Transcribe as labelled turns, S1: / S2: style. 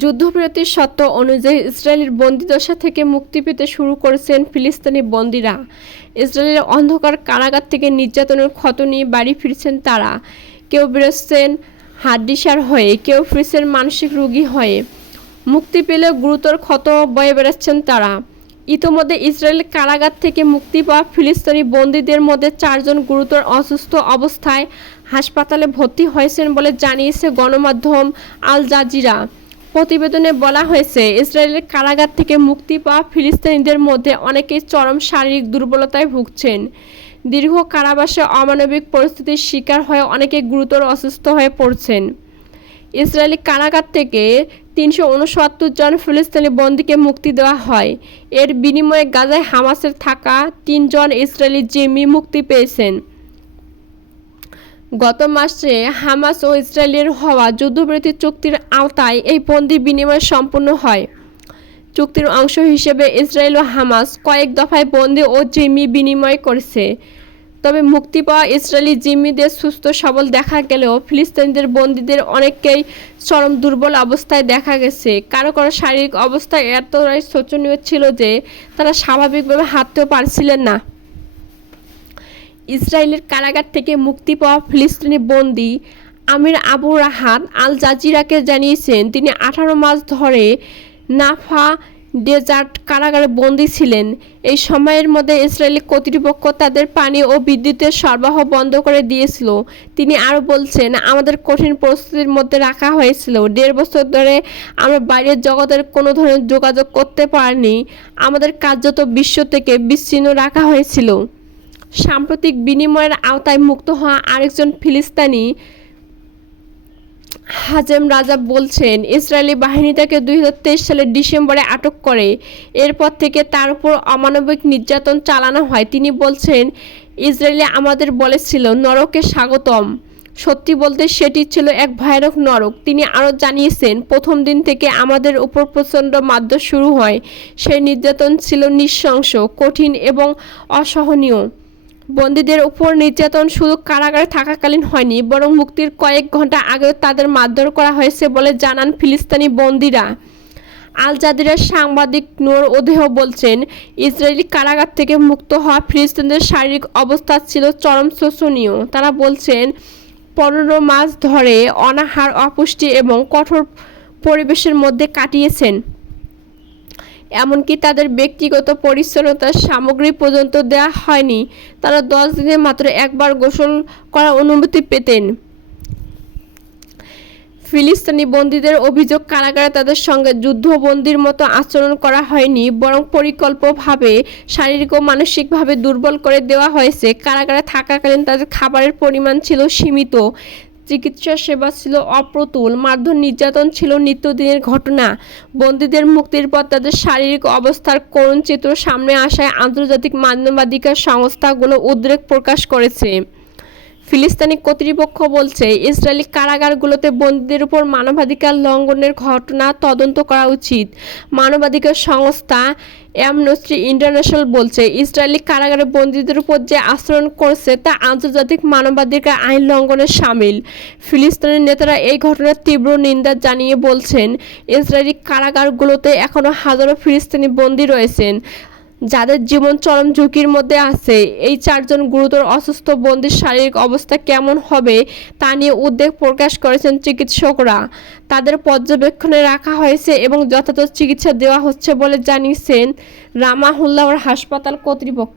S1: যুদ্ধবিরতির শর্ত অনুযায়ী ইসরায়েলের বন্দিদশা থেকে মুক্তি পেতে শুরু করেছেন ফিলিস্তিনি বন্দিরা। ইসরায়েলের অন্ধকার কারাগার থেকে নির্যাতনের ক্ষত নিয়ে বাড়ি ফিরছেন তারা। কেউ বেরোচ্ছেন হাড্ডিসার হয়ে, কেউ ফিরছেন মানসিক রোগী হয়ে। মুক্তি পেলে গুরুতর ক্ষত বয়ে বেড়াচ্ছেন তারা। ইতোমধ্যে ইসরায়েলের কারাগার থেকে মুক্তি পাওয়া ফিলিস্তিনি বন্দীদের মধ্যে চারজন গুরুতর অসুস্থ অবস্থায় হাসপাতালে ভর্তি হয়েছেন বলে জানিয়েছে গণমাধ্যম আল জাজিরা। প্রতিবেদনে বলা হয়েছে, ইসরায়েলের কারাগার থেকে মুক্তি পাওয়া ফিলিস্তিনিদের মধ্যে অনেকেই চরম শারীরিক দুর্বলতায় ভুগছেন। দীর্ঘ কারাবাসে অমানবিক পরিস্থিতির শিকার হয়ে অনেকে গুরুতর অসুস্থ হয়ে পড়ছেন। ইসরায়েলি কারাগার থেকে তিনশো উনসত্তর জন ফিলিস্তিনি বন্দীকে মুক্তি দেওয়া হয়। এর বিনিময়ে গাজায় হামাসের থাকা তিনজন ইসরায়েলি জিম্মি মুক্তি পেয়েছেন। গত মাসে হামাস ও ইসরায়েলের হওয়া যুদ্ধবিরতি চুক্তির আওতায় এই বন্দি বিনিময় সম্পূর্ণ হয়। চুক্তির অংশ হিসেবে ইসরায়েল ও হামাস কয়েক দফায় বন্দি ও জিম্মি বিনিময় করেছে। তবে মুক্তি পাওয়া ইসরায়েলি জিম্মিদের সুস্থ সবল দেখা গেলেও ফিলিস্তিনিদের বন্দীদের অনেককেই চরম দুর্বল অবস্থায় দেখা গেছে। কারও কারও শারীরিক অবস্থা এতটাই শোচনীয় ছিল যে তারা স্বাভাবিকভাবে হাঁটতেও পারছিলেন না। ইসরায়েলের কারাগার থেকে মুক্তি পাওয়া ফিলিস্তিনি বন্দি আমির আবু রাহাত আল জাজিরাকে জানিয়েছেন, তিনি আঠারো মাস ধরে নাফা ডেজার্ট কারাগারে বন্দী ছিলেন। এই সময়ের মধ্যে ইসরায়েলি কর্তৃপক্ষ তাদের পানি ও বিদ্যুতের সরবরাহ বন্ধ করে দিয়েছিল। তিনি আরও বলছেন, আমাদের কঠিন পরিস্থিতির মধ্যে রাখা হয়েছিল। দেড় বছর ধরে আমরা বাইরের জগতের কোনো ধরনের যোগাযোগ করতে পারিনি। আমাদের কার্যত বিশ্ব থেকে বিচ্ছিন্ন রাখা হয়েছিল। সাম্প্রতিক বিনিময়ের আওতায় মুক্ত হওয়া আরেকজন ফিলিস্তানি হাজেম রাজা বলছেন, ইসরায়েলি বাহিনী তাকে দুই সালের ডিসেম্বরে আটক করে। এরপর থেকে তার উপর অমানবিক নির্যাতন চালানো হয়। তিনি বলছেন, ইসরায়েলি আমাদের বলেছিল নরকে স্বাগতম। সত্যি বলতে সেটি ছিল এক ভয়ানক নরক। তিনি আরও জানিয়েছেন, প্রথম দিন থেকে আমাদের উপর প্রচণ্ড মাধ্যম শুরু হয়। সেই নির্যাতন ছিল নৃশংস, কঠিন এবং অসহনীয়। বন্দীদের উপর নির্যাতন শুধু কারাগারে থাকাকালীন হয়নি, বরং মুক্তির কয়েক ঘণ্টা আগেও তাদের মারধর করা হয়েছে বলে জানান ফিলিস্তিনি বন্দীরা। আল জাদিরার সাংবাদিক নূর ওদেহ বলছেন, ইসরায়েলি কারাগার থেকে মুক্ত হওয়া ফিলিস্তিনদের শারীরিক অবস্থা ছিল চরম শোচনীয় তারা বলছেন, পনেরো মাস ধরে অনাহার, অপুষ্টি এবং কঠোর পরিবেশের মধ্যে কাটিয়েছেন। এমনকি তাদের ব্যক্তিগত পরিচ্ছন্নতার সামগ্রী পর্যন্ত দেওয়া হয়নি। তারা দশ দিনে মাত্র একবার গোসল করার অনুমতি পেতেন। ফিলিস্তিনি বন্দীদের অভিযোগ, কারাগারে তাদের সঙ্গে যুদ্ধবন্দির মতো আচরণ করা হয়নি, বরং পরিকল্পভাবে, শারীরিক ও মানসিকভাবে দুর্বল করে দেওয়া হয়েছে। কারাগারে থাকাকালীন তাদের খাবারের পরিমাণ ছিল সীমিত। চিকিৎসা সেবা ছিল অপ্রতুল, মারধর, নির্যাতন ছিল নিত্যদিনের ঘটনা। বন্দীদের মুক্তির পর তাদের শারীরিক অবস্থার করুণ চিত্র সামনে আসায় আন্তর্জাতিক মানবাধিকার সংস্থাগুলো উদ্বেগ প্রকাশ করেছে। ফিলিস্তিনি কর্তৃপক্ষ বলছে, ইসরায়েলি কারাগারগুলোতে বন্দীদের উপর মানবাধিকার লঙ্ঘনের ঘটনা তদন্ত করা উচিত। মানবাধিকার সংস্থা অ্যামনেস্টি ইন্টারন্যাশনাল বলছে, ইসরায়েলি কারাগারে বন্দীদের উপর যে আচরণ করছে তা আন্তর্জাতিক মানবাধিকার আইন লঙ্ঘনের সামিল। ফিলিস্তিনের নেতারা এই ঘটনার তীব্র নিন্দা জানিয়ে বলছেন, ইসরায়েলি কারাগারগুলোতে এখনও হাজারো ফিলিস্তিনি বন্দী রয়েছেন। যাদের জীবন চরম ঝুঁকির মধ্যে আছে, এই চারজন গুরুতর অসুস্থ বন্দির শারীরিক অবস্থা কেমন হবে তা নিয়ে উদ্বেগ প্রকাশ করেছেন চিকিৎসকরা। তাদের পর্যবেক্ষণে রাখা হয়েছে এবং যথাযথ চিকিৎসা দেওয়া হচ্ছে বলে জানিয়েছেন রামাহুল্লাহর হাসপাতাল কর্তৃপক্ষ।